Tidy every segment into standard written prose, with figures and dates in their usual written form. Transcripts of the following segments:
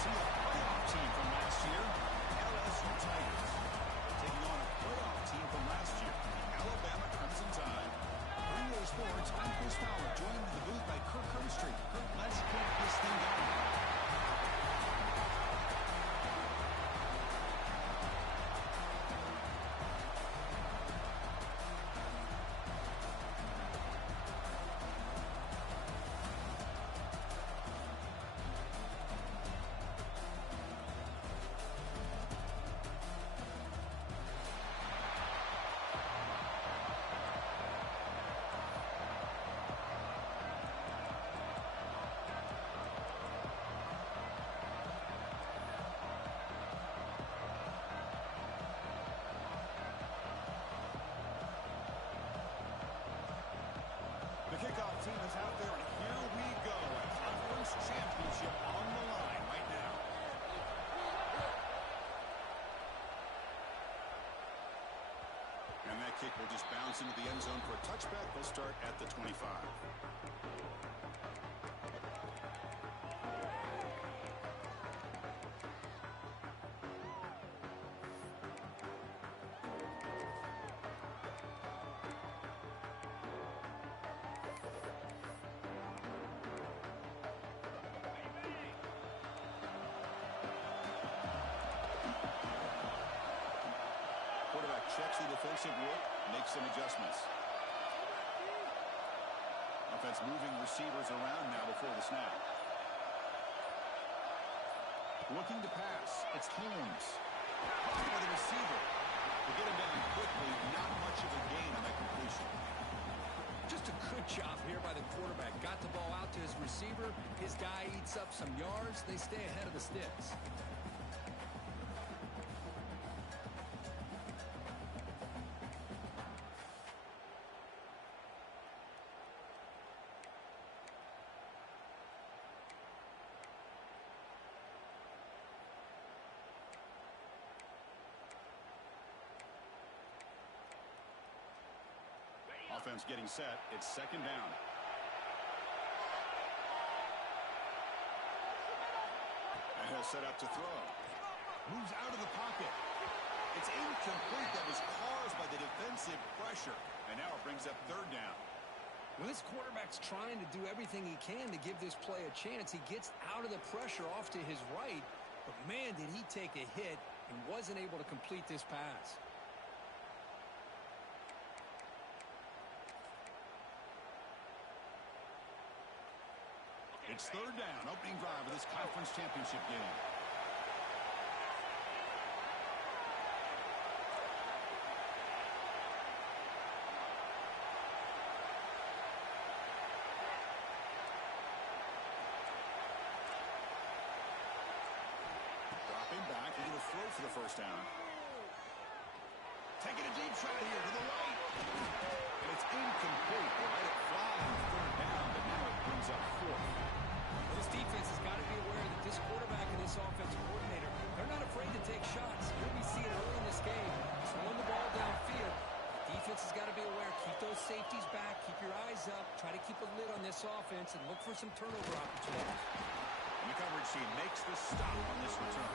see a playoff team from last year, LSU Tigers, taking on a playoff team from last year, the Alabama Crimson Tide. For Sports, I'm Chris Fowler, joined in the booth by Kirk Herbstreit. Kirk, let's get this thing going. The kickoff team is out there, and here we go. A conference championship on the line right now. And that kick will just bounce into the end zone for a touchback. They'll start at the 25. Quarterback checks the defensive look, makes some adjustments. Offense moving receivers around now before the snap. Looking to pass. It's Holmes. Caught by the receiver. To get him down quickly, not much of a gain on that completion. Just a good job here by the quarterback. Got the ball out to his receiver. His guy eats up some yards. They stay ahead of the sticks. Offense getting set. It's second down. And he'll set up to throw. Moves out of the pocket. It's incomplete. That was caused by the defensive pressure. And now it brings up third down. When this quarterback's trying to do everything he can to give this play a chance, he gets out of the pressure off to his right. But, man, did he take a hit and wasn't able to complete this pass. It's third down, opening drive of this conference championship game. Dropping back into the throw for the first down. Taking a deep shot here to the right. And it's incomplete. They let it fly on third down, but now it brings up fourth. Well, this defense has got to be aware that this quarterback and this offensive coordinator, they're not afraid to take shots. Here we see it early in this game. Throwing the ball downfield. The defense has got to be aware. Keep those safeties back. Keep your eyes up. Try to keep a lid on this offense and look for some turnover opportunities. And the coverage team makes the stop on this return.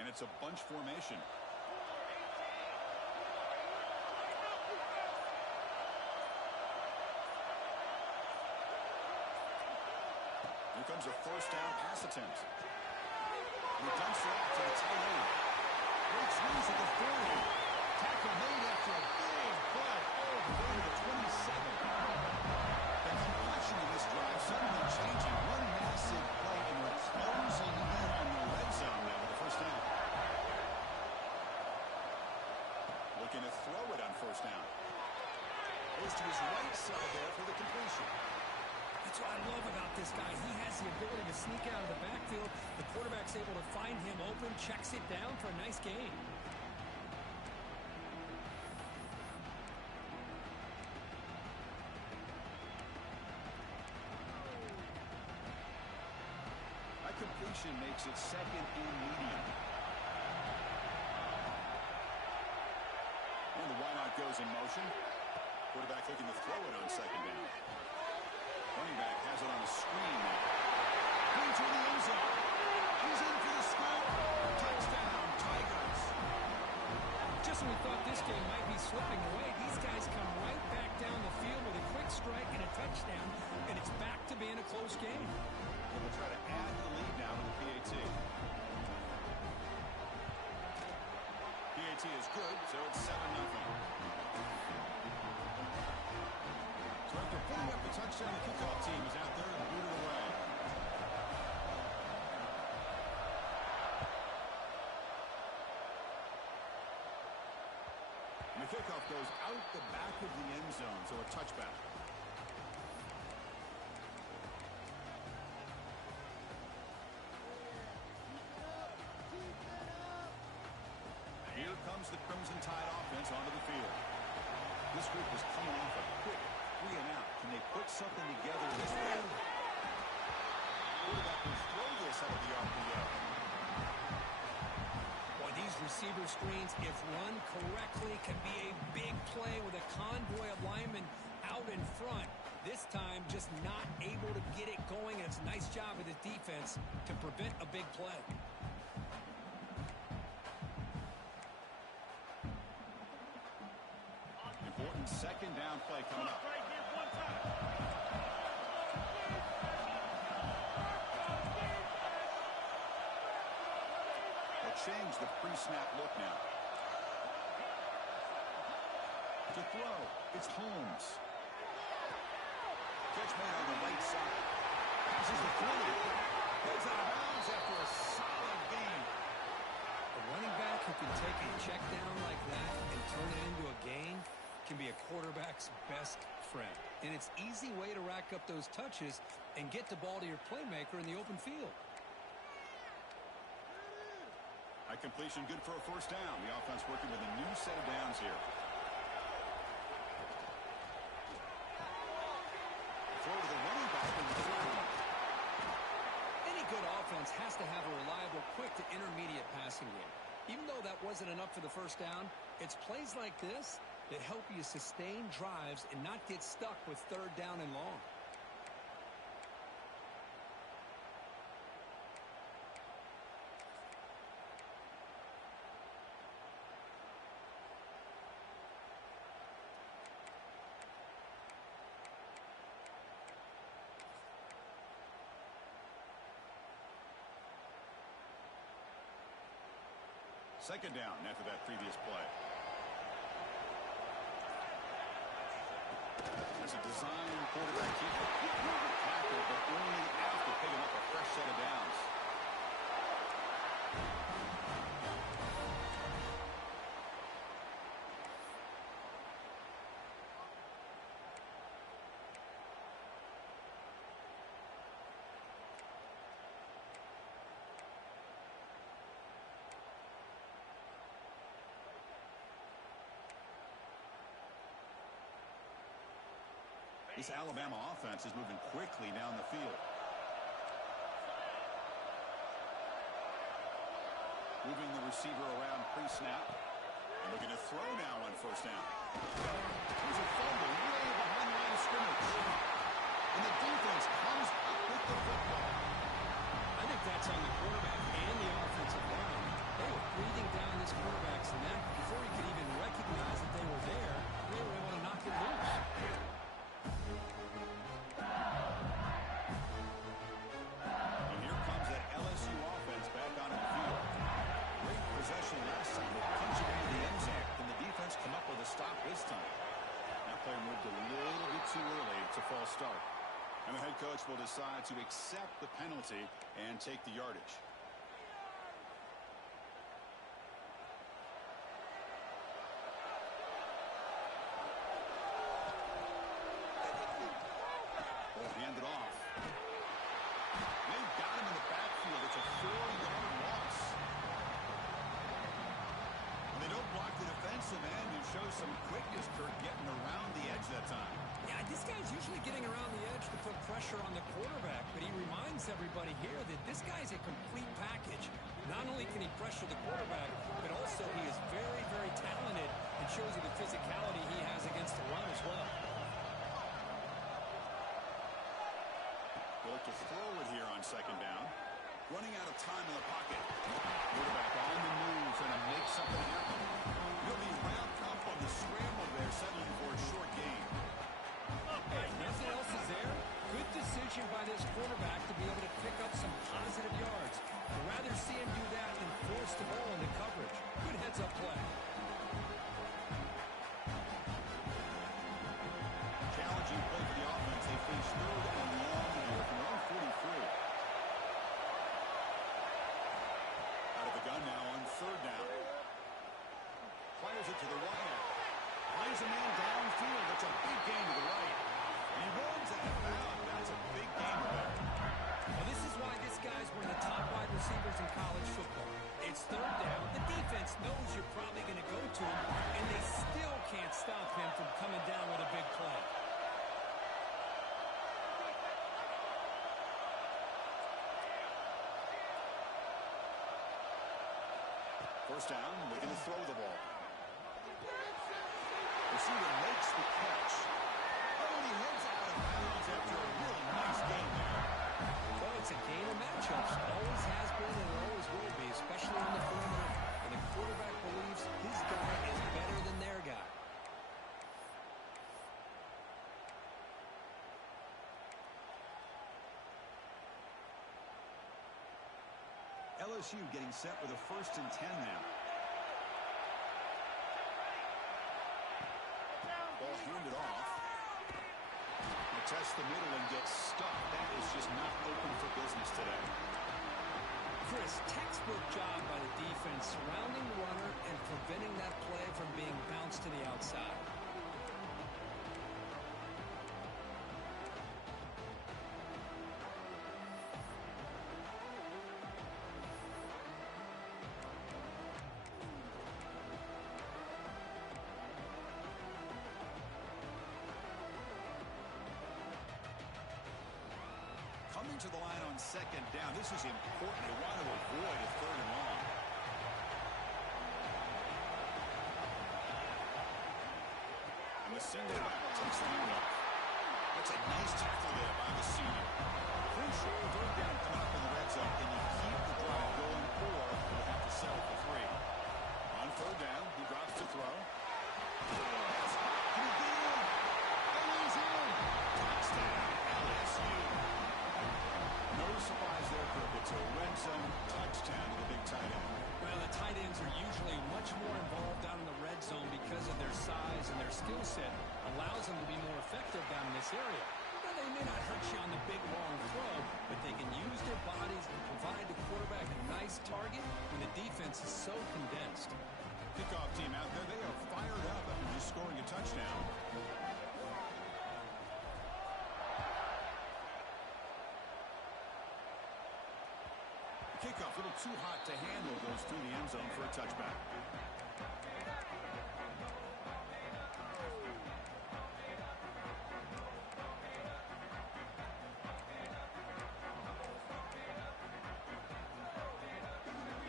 And it's a bunch formation. Here comes a first down pass attempt. He dumps it out to the tight end. Breaks loose at the 40. Tackle made after a big play. Oh, going to the 27. The complexion of this drive suddenly changing. One massive play, and we're closing in on the red zone now with the first down. Looking to throw it on first down. Goes to his right side there for the completion. That's what I love about this guy. He has the ability to sneak out of the backfield. The quarterback's able to find him open, checks it down for a nice gain. completion makes it second and medium. And the wideout goes in motion. Quarterback looking to throw it on second down. Running back has it on a screen now. Into the end zone. He's in for the score. Touchdown, Tigers. Just when we thought this game might be slipping away, these guys come right back down the field with a quick strike and a touchdown, and it's back to being a close game. And we'll try to add to the lead now with the PAT. PAT is good, so it's 7-0. So after putting up the touchdown, the kickoff team is out there and booted away. And the kickoff goes out the back of the end zone, so a touchback. Here comes the Crimson Tide offense onto the field. This group is coming off a quick 3-and-out. Can they put something together this way? Quarterback will throw this out of the RPO. Boy, these receiver screens, if run correctly, can be a big play with a convoy of linemen out in front. This time, just not able to get it going, and it's a nice job of the defense to prevent a big play. Important second down play coming up. They'll change the pre-snap look now. To throw, it's Holmes. Catch made on the right side. Passes the 40. Goes out of bounds after a solid game. A running back who can take a check down like that and turn it into a gain can be a quarterback's best friend. And it's an easy way to rack up those touches and get the ball to your playmaker in the open field. High completion good for a first down. The offense working with a new set of downs here. Throw to the running back in the third. Any good offense has to have a reliable, quick to intermediate passing game. Even though that wasn't enough for the first down, it's plays like this that help you sustain drives and not get stuck with third down and long. Second down after that previous play. It's a design quarterback keeper. Tackle, but only after picking up a fresh set of downs. This Alabama offense is moving quickly down the field. Moving the receiver around pre-snap. And looking to throw now on first down. There's a fumble way behind the line of scrimmage. And the defense comes up with the football. I think that's on the quarterback and the offensive line. They were breathing down this quarterback's neck before he could even recognize that they were there. They were able to knock it loose. And here comes that LSU offense back onto the field. Great possession last time. They punch it into the end zone. Can the defense come up with a stop this time? That play moved a little bit too early. It's a false start. And the head coach will decide to accept the penalty and take the yardage. Hand it off. They've got him in the backfield. It's a 4-yard loss. And they don't block the defensive end, who shows some quickness, Kirk, getting around the edge that time. Yeah, this guy's usually getting around the edge to put pressure pressure on the quarterback, but he reminds everybody here that this guy's a complete package. Not only can he pressure the quarterback, but also he is very, very talented and shows you the physicality he has against the run as well. They look to throw it here on second down. Running out of time in the pocket. Quarterback on the move, trying to make something happen. He'll be wrapped up on the scramble there, settling for a short gain. If nothing else is there, good decision by this quarterback to be able to pick up some positive yards. I'd rather see him do that than force the ball into coverage. Good heads-up play. Challenging play for the offense. They face third and long here from around 43. Out of the gun now on third down. Fires it to the right. Finds a man downfield. That's a big gain to the right. And he runs out of bounds. That's a big gain there. Well, this is why this guy's one of the top wide receivers in college football. It's third down. The defense knows you're probably going to go to him, and they still can't stop him from coming down with a big play. First down, looking to throw the ball. Receiver makes the catch. Oh, and he heads out of bounds after a really nice game there. Well, it's a game of matchups. Always has been and always will be, especially on the perimeter. And the quarterback believes his guy is better than their guy. LSU getting set with a 1st and 10 now. Ball handed off. They test the middle and get stuck. That is just not open for business today. Chris, textbook job by the defense surrounding the runner and preventing that play from being bounced to the outside. Coming to the line on second down. This is important. They want to avoid a third and long. And the single back takes the handoff. That's a nice tackle there by the senior. Crucial third down coming up in the red zone. Can you keep the drive going, or you'll have to settle for 3? On third down, he drops to throw. Can he get in? And he's in. Touchdown, LSU. No surprise there, Kirk. It's a red zone touchdown to the big tight end. Well, the tight ends are usually much more involved down in the red zone because of their size and their skill set. Allows them to be more effective down in this area. Now, they may not hurt you on the big, long throw, but they can use their bodies to provide the quarterback a nice target when the defense is so condensed. Kickoff team out there. They are fired up after just scoring a touchdown. Kickoff, a little too hot to handle, goes through the end zone for a touchback.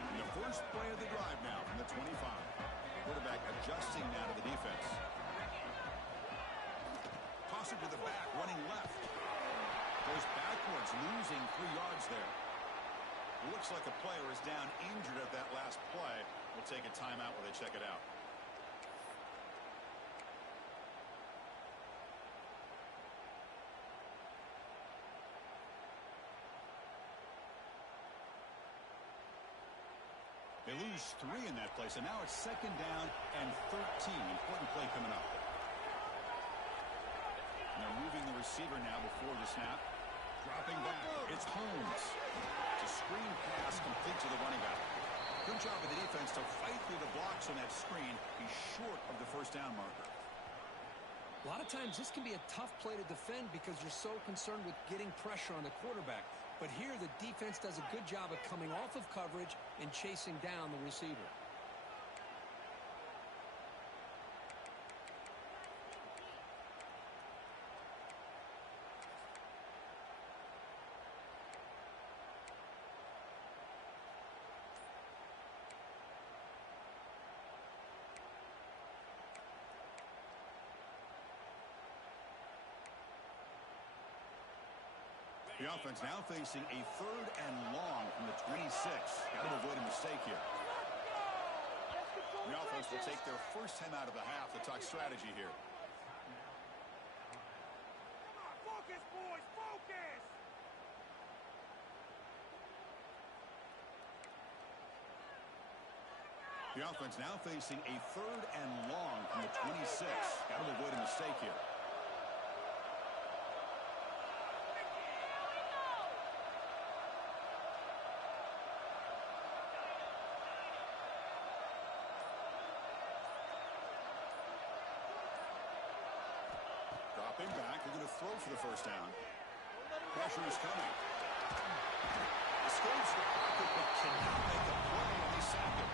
And the first play of the drive now from the 25. Quarterback adjusting now to the defense. Toss it to the back, running left. Goes backwards, losing 3 yards there. Looks like a player is down injured at that last play. We'll take a timeout while they check it out. They lose 3 in that play, so now it's second down and 13. Important play coming up. And they're moving the receiver now before the snap. Dropping back, it's Holmes. It's a screen pass complete to the running back. Good job of the defense to fight through the blocks on that screen. He's short of the first down marker. A lot of times this can be a tough play to defend because you're so concerned with getting pressure on the quarterback. But here the defense does a good job of coming off of coverage and chasing down the receiver. The offense now facing a 3rd and long from the 26. Got to avoid a mistake here. The offense will take their first time out of the half to talk strategy here. Focus, boys, focus! The offense now facing a 3rd and long from the 26. Got to avoid a mistake here. Dropping back, they're going to throw for the first down. Pressure is coming. Escapes the pocket, but cannot make a play, and they sack him.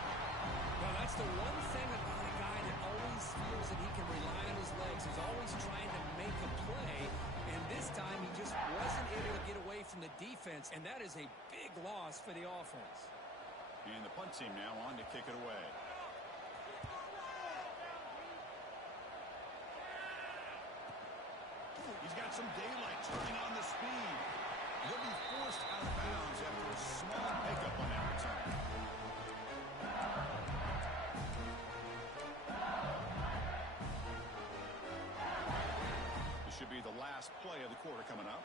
Well, that's the one thing about a guy that always feels that he can rely on his legs. He's always trying to make a play, and this time he just wasn't able to get away from the defense, and that is a big loss for the offense. And the punt team now on to kick it away. He's got some daylight, turning on the speed. He'll be forced out of bounds after a small pickup on that return. This should be the last play of the quarter coming up.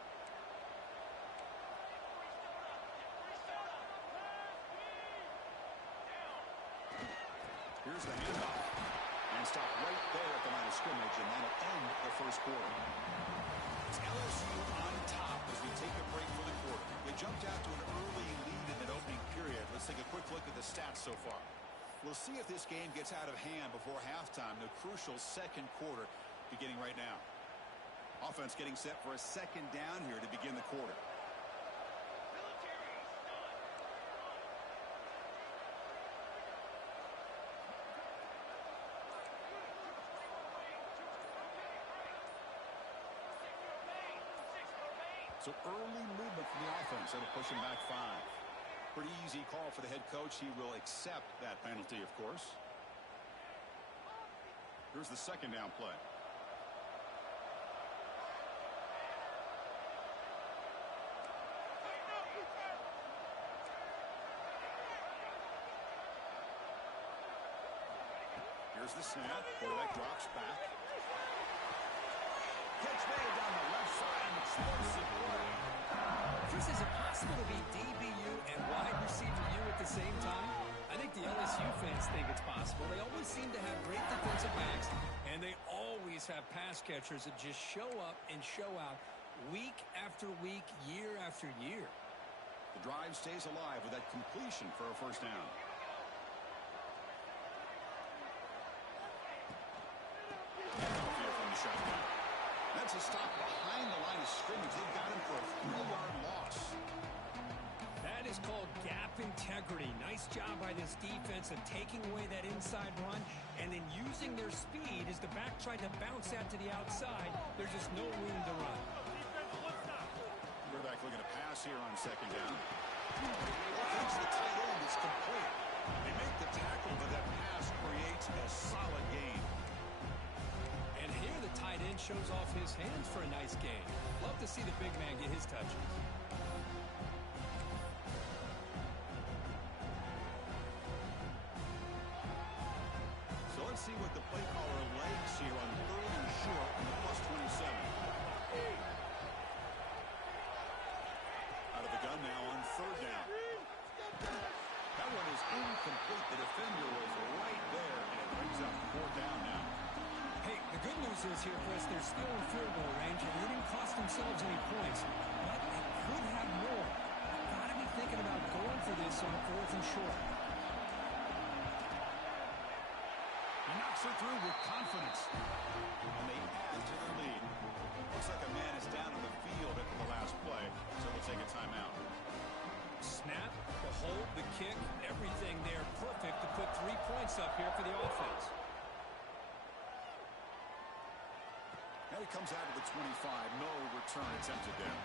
Here's the handoff. And stop right there at the line of scrimmage, and that'll end the first quarter. It's LSU on top as we take a break for the quarter. They jumped out to an early lead in that opening period. Let's take a quick look at the stats so far. We'll see if this game gets out of hand before halftime. The crucial second quarter beginning right now. Offense getting set for a second down here to begin the quarter. So early movement from the offense. That'll push him back 5. Pretty easy call for the head coach. He will accept that penalty, of course. Here's the second down play. Here's the snap. Quarterback drops back. Catch made down the left side. Explosive play. Chris, is it possible to be DBU and wide receiver U at the same time? I think the LSU fans think it's possible. They always seem to have great defensive backs, and they always have pass catchers that just show up and show out week after week, year after year. The drive stays alive with that completion for a first down. From the shotgun. That's a stop behind the line of scrimmage. They've got him for a 3-yard loss. That is called gap integrity. Nice job by this defense of taking away that inside run and then using their speed as the back tried to bounce out to the outside. There's just no room to run. Quarterback looking to pass here on second down. Thinks the tight end is complete. They make the tackle, but that pass creates a solid gain. And here the tight end shows off his hands for a nice game. Love to see the big man get his touches. So let's see what the play caller likes here on 3rd and short on the +27. Out of the gun now on 3rd down. That one is incomplete. The defender was right there, and it brings up 4th down now. Hey, the good news is here, Chris, they're still in field goal range, and they didn't cost themselves any points. But they could have more. Got to be thinking about going for this on 4th and short. He knocks her through with confidence. And they add to their lead. Looks like a man is down on the field after the last play, so we'll take a timeout. Snap, the hold, the kick, everything there perfect to put 3 points up here for the offense. Now he comes out of the 25. No return attempted there.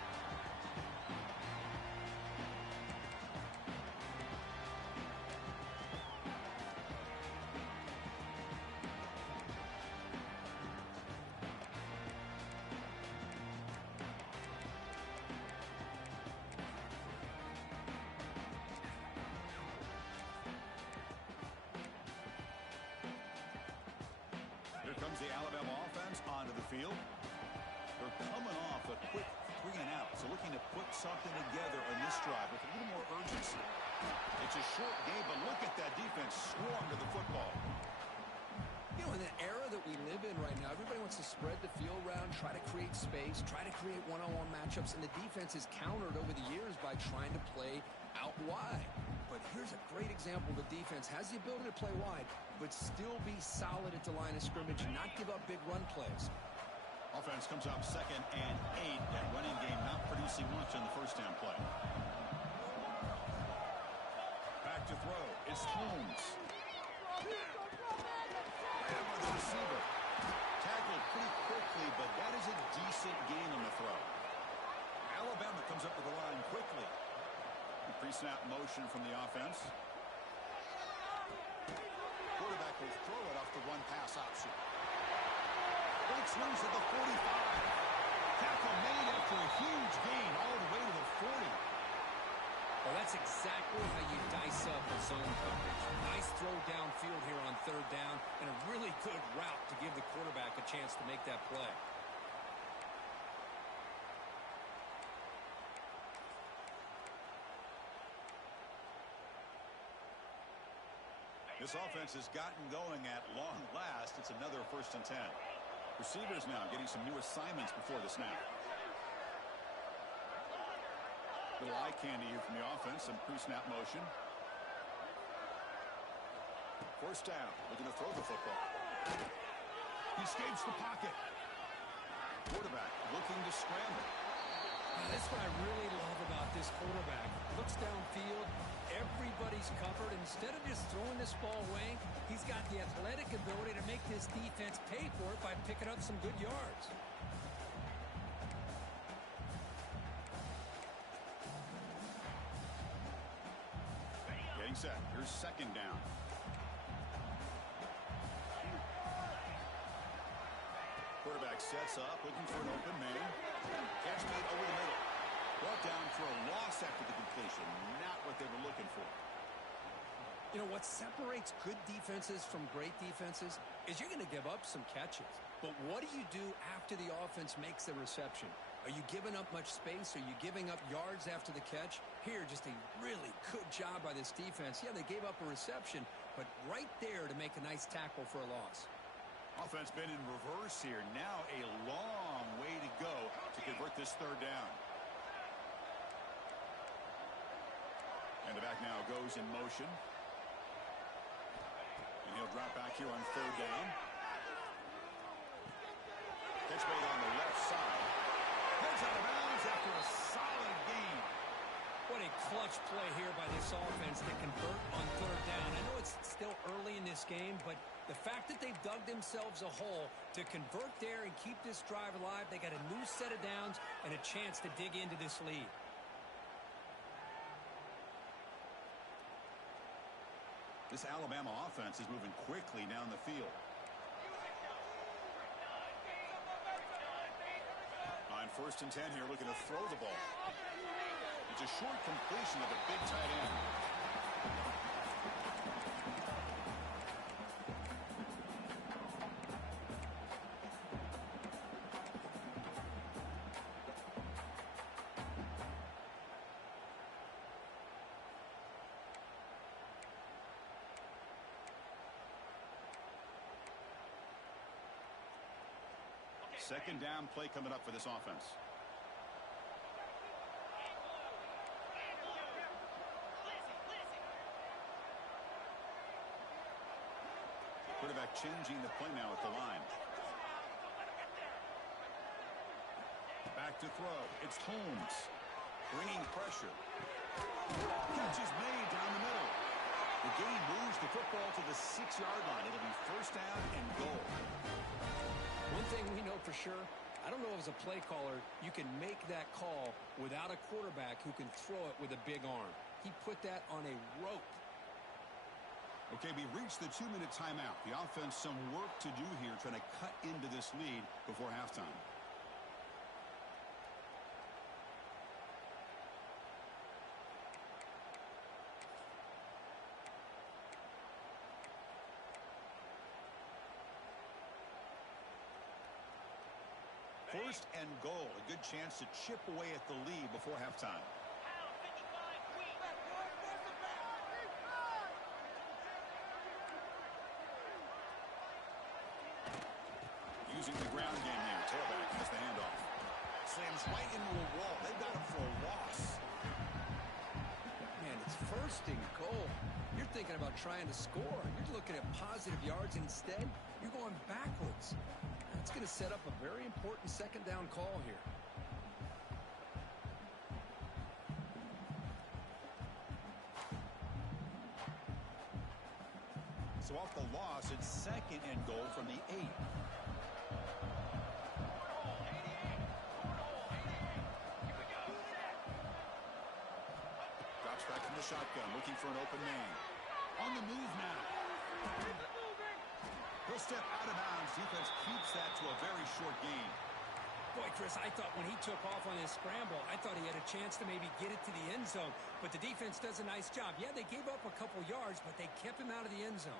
comes the Alabama offense onto the field. They're coming off a quick 3 and out, so looking to put something together on this drive with a little more urgency. It's a short game, but look at that defense swarm to the football. You know, in the era that we live in right now, everybody wants to spread the field around, try to create space, try to create one-on-one matchups, and the defense is countered over the years by trying to play out wide. But here's a great example. The defense has the ability to play wide, but still be solid at the line of scrimmage and not give up big run plays. Offense comes up 2nd and 8. That running game not producing much on the first down play. Back to throw. It's Holmes. Right by the receiver. Tackled pretty quickly, but that is a decent gain on the throw. Alabama comes up to the line quickly. Pre-snap motion from the offense. Quarterback will throw it off the one-pass option. Breaks loose at the 45. Tackle made after a huge gain all the way to the 40. Well, that's exactly how you dice up a zone coverage. Nice throw downfield here on 3rd down, and a really good route to give the quarterback a chance to make that play. This offense has gotten going at long last. It's another 1st and 10. Receivers now getting some new assignments before the snap. Little eye candy here from the offense. Some pre-snap motion. 1st down. Looking to throw the football. He escapes the pocket. Quarterback looking to scramble. That's what I really love about this quarterback. Looks downfield. Everybody's covered. Instead of just throwing this ball away, he's got the athletic ability to make this defense pay for it by picking up some good yards. Getting set. Here's 2nd down. Quarterback sets up, looking for an open man. Catch made over the middle. Brought down for a loss after the completion. Not what they were looking for. You know, what separates good defenses from great defenses is you're going to give up some catches. But what do you do after the offense makes the reception? Are you giving up much space? Are you giving up yards after the catch? Here, just a really good job by this defense. Yeah, they gave up a reception, but right there to make a nice tackle for a loss. Offense been in reverse here. Now a long way to go to convert this 3rd down. And the back now goes in motion. And he'll drop back here on 3rd down. Catch made on the left side. Goes out of bounds after a solid gain. What a clutch play here by this offense to convert on 3rd down. I know it's still early in this game, but the fact that they've dug themselves a hole to convert there and keep this drive alive, they got a new set of downs and a chance to dig into this lead. This Alabama offense is moving quickly down the field. On 1st and 10 here, looking to throw the ball. It's a short completion of a big tight end. Second down play coming up for this offense. Quarterback changing the play now at the line. Back to throw. It's Holmes. Bringing pressure. Catch is made down the middle. The game moves the football to the 6-yard line. It'll be 1st down and goal. One thing we know for sure, I don't know as a play caller, you can make that call without a quarterback who can throw it with a big arm. He put that on a rope. Okay, we reached the 2-minute timeout. The offense some work to do here trying to cut into this lead before halftime. First and goal. A good chance to chip away at the lead before halftime. Using the ground game here. Tailback has the handoff. Slams right into a wall. They've got him for a loss. Man, it's first and goal. You're thinking about trying to score. You're looking at positive yards. Instead, you're going backwards. That's going to set up a very important second down call here. So off the loss, it's second and goal from the 8. Drops back from the shotgun, looking for an open man. On the move now. He'll step out of bounds. Defense keeps that to a very short gain. Boy, Chris, I thought when he took off on his scramble, I thought he had a chance to maybe get it to the end zone. But the defense does a nice job. Yeah, they gave up a couple yards, but they kept him out of the end zone.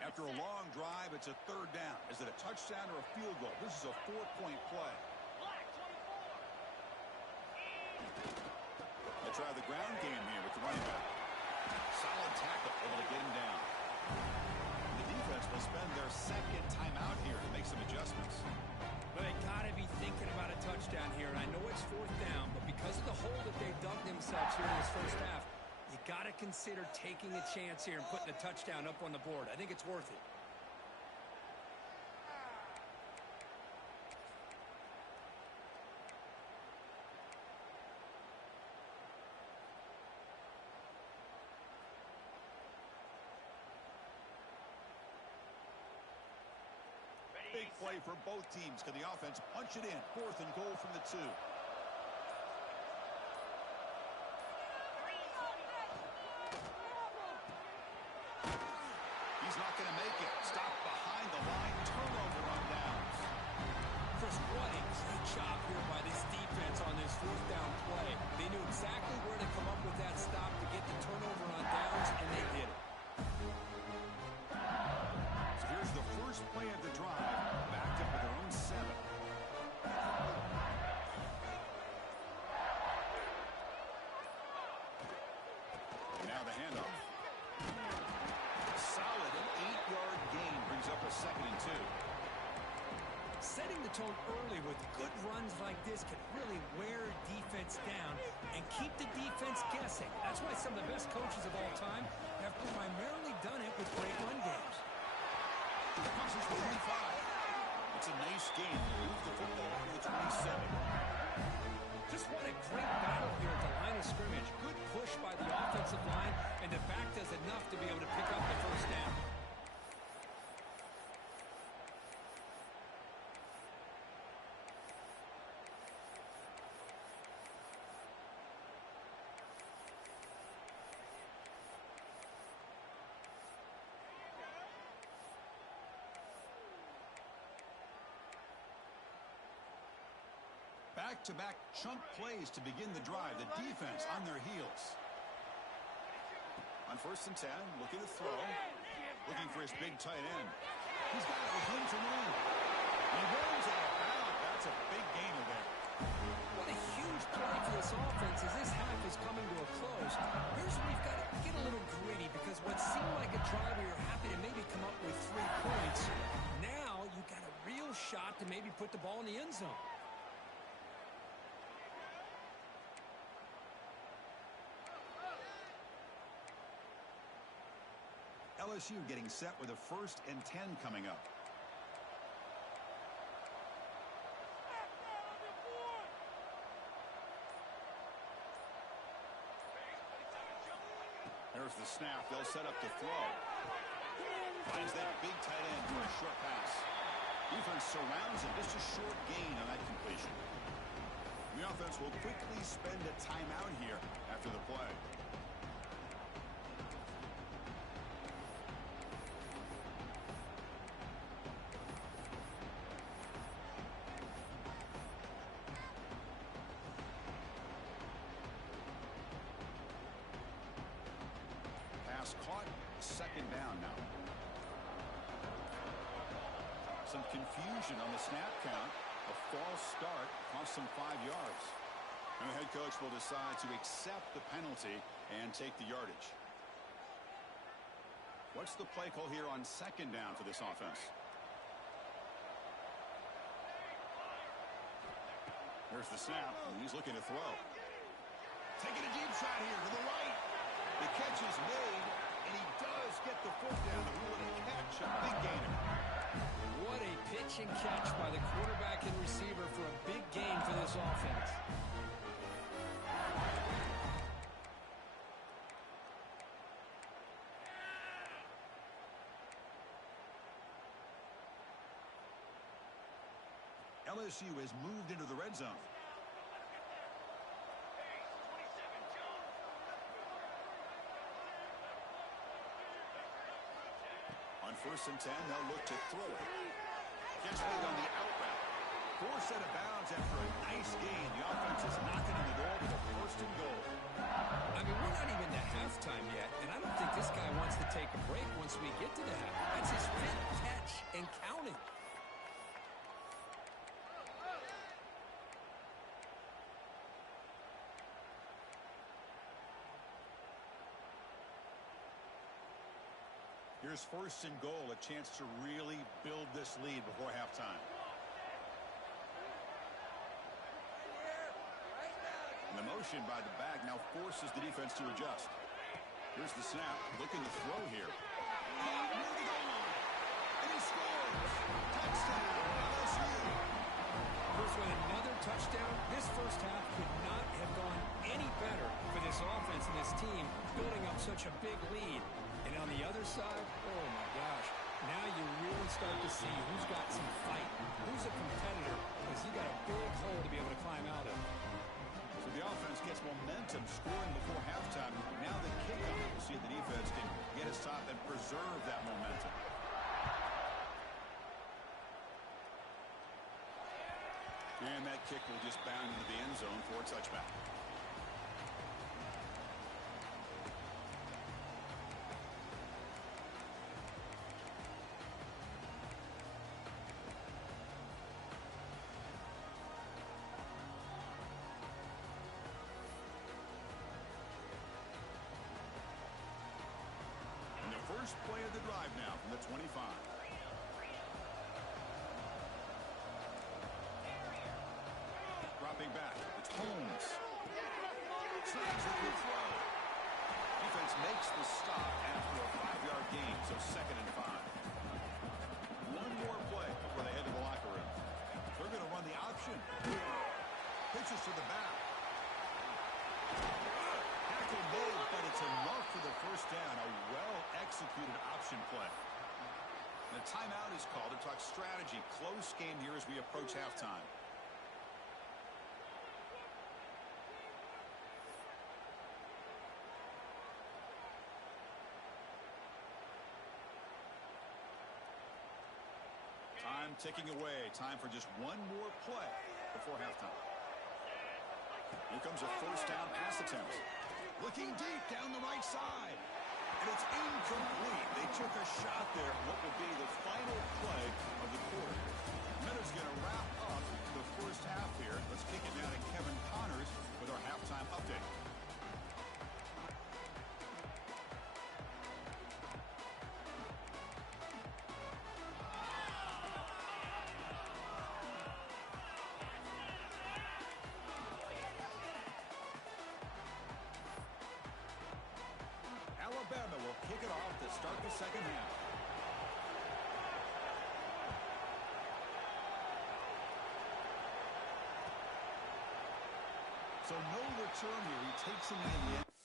After a long drive, it's a third down. Is it a touchdown or a field goal? This is a 4-point play. They try the ground game here with the running back. Solid tackle, able to get him down. The defense will spend their second timeout here to make some adjustments. But they got to be thinking about a touchdown here. And I know it's fourth down, but because of the hole that they've dug themselves here in this first half, you got to consider taking a chance here and putting a touchdown up on the board. I think it's worth it. Big play for both teams. Can the offense punch it in? Fourth and goal from the 2. He's not going to make it. Stopped behind the line. Turnover on downs. Chris, what a great job here by this defense on this fourth down play. They knew exactly where to come up with that stop to get the turnover on downs, and they did it. So here's the first play of the drive. Backed up with their own 7. And now the handoff. Solid, an 8-yard gain brings up a second and 2. Setting the tone early with good runs like this can really wear defense down and keep the defense guessing. That's why some of the best coaches of all time have primarily done it with great run games. Crosses the 25. It's a nice gain. Move the football over the 27. Just what a great battle here at the line of scrimmage. Good push by the offensive line, and the back does enough to be able to pick up the first down. Back-to-back chunk plays to begin the drive. The defense on their heels. On first and 10, looking to throw. Looking for his big tight end. He's got it with room to move. He runs out of bounds. That's a big gainer there. What a huge play for this offense as this half is coming to a close. Here's where we've got to get a little gritty because what seemed like a drive where you're happy to maybe come up with 3 points, now you've got a real shot to maybe put the ball in the end zone. LSU getting set with a first and 10 coming up. There's the snap. They'll set up to throw. Finds that big tight end for a short pass. Defense surrounds him. Just a short gain on that completion. The offense will quickly spend a timeout here after the play. pass caught. Second down now. Some confusion on the snap count. A false start cost them 5 yards. And the head coach will decide to accept the penalty and take the yardage. What's the play call here on second down for this offense? Here's the snap. He's looking to throw. Taking a deep shot here to the right. The catch is made, and he does get the foot down. What a catch, a big gainer. What a pitch and catch by the quarterback and receiver for a big gain for this offense. LSU has moved into the red zone. On 1st and 10, they'll look to throw it. Catch made on the out route. Forced out of bounds after a nice gain. The offense is knocking on the door with a 1st and goal. I mean, we're not even to halftime yet, and I don't think this guy wants to take a break once we get to the half. That's his 5th catch and counting. Here's 1st and goal, a chance to really build this lead before halftime. And the motion by the back now forces the defense to adjust. Here's the snap, looking to throw here. And he scores! Touchdown, LSU! First with another touchdown. This first half could not have gone any better for this offense and this team, building up such a big lead. And on the other side, oh my gosh, now you really start to see who's got some fight, who's a competitor, because you got a big hole to be able to climb out of. So the offense gets momentum scoring before halftime. Now the kickoff. We'll see if the defense can get a stop and preserve that momentum. And that kick will just bound into the end zone for a touchback. First play of the drive now from the 25. Dropping back. It's Holmes. Snags the good throw. Defense makes the stop after a 5-yard gain, so 2nd and 5. One more play before they head to the locker room. They're going to run the option. Pitches to the back. Made, but it's enough for the 1st down. A well-executed option play. The timeout is called to talk strategy. Close game here as we approach halftime. Time ticking away. Time for just one more play before halftime. Here comes a 1st down pass attempt. Looking deep down the right side. And it's incomplete. They took a shot there. What will be the final play of the quarter. Miller's going to wrap up the 1st half here. Let's kick it down to Kevin Connors with our halftime update. Alabama will kick it off to start the 2nd half. So no return here. He takes him in the end.